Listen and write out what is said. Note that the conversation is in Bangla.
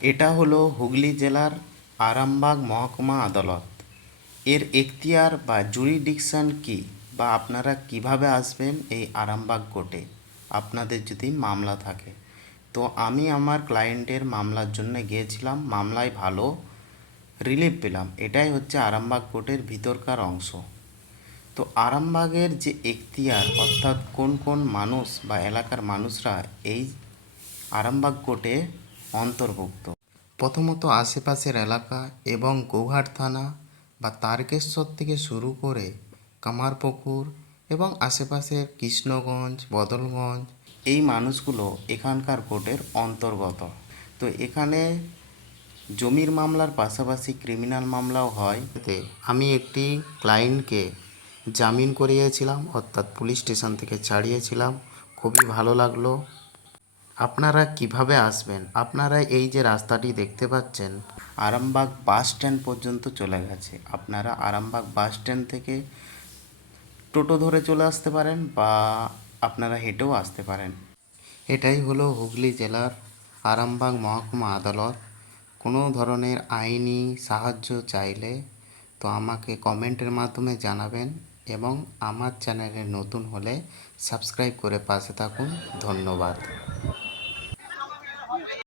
এটা হলো হুগলি জেলার আরামবাগ মহকুমা আদালত। এর এখতিয়ার বা জুরিডিকশন কি, বা আপনারা কিভাবে আসবেন এই আরামবাগ কোর্টে আপনাদের যদি মামলা থাকে। তো আমি আমার ক্লায়েন্টের মামলার জন্য গিয়েছিলাম, মামলায় ভালো রিলিফ পেলাম। এটাই হচ্ছে আরামবাগ কোর্টের ভিতরকার অংশ। তো আরামবাগের যে এখতিয়ার, অর্থাৎ কোন কোন মানুষ বা এলাকার মানুষরা এই আরামবাগ কোর্টে অন্তর্ভুক্ত। প্রথমত আশেপাশের এলাকা এবং গৌহাট থানা বা তারকেশ্বর থেকে শুরু করে কামারপুকুর এবং আশেপাশের কৃষ্ণগঞ্জ, বদলগঞ্জ, এই মানুষগুলো এখানকার কোর্টের অন্তর্গত। তো এখানে জমির মামলার পাশাপাশি ক্রিমিনাল মামলাও হয়। এতে আমি একটি ক্লায়েন্টকে জামিন করিয়েছিলাম, অর্থাৎ পুলিশ স্টেশন থেকে ছাড়িয়েছিলাম। খুবই ভালো লাগলো। আপনারা কিভাবে আসবেন? আপনারা এই যে রাস্তাটি দেখতে পাচ্ছেন, আরামবাগ বাস স্ট্যান্ড পর্যন্ত চলে গেছে। আপনারা আরামবাগ বাস স্ট্যান্ড থেকে টোটো ধরে চলে আসতে পারেন, বা আপনারা হেঁটেও আসতে পারেন। এটাই হলো হুগলি জেলার আরামবাগ মহকুমা আদালত। কোনো ধরনের আইনি সাহায্য চাইলে তো আমাকে কমেন্টের মাধ্যমে জানাবেন, এবং আমার চ্যানেলে নতুন হলে সাবস্ক্রাইব করে পাশে থাকুন। ধন্যবাদ।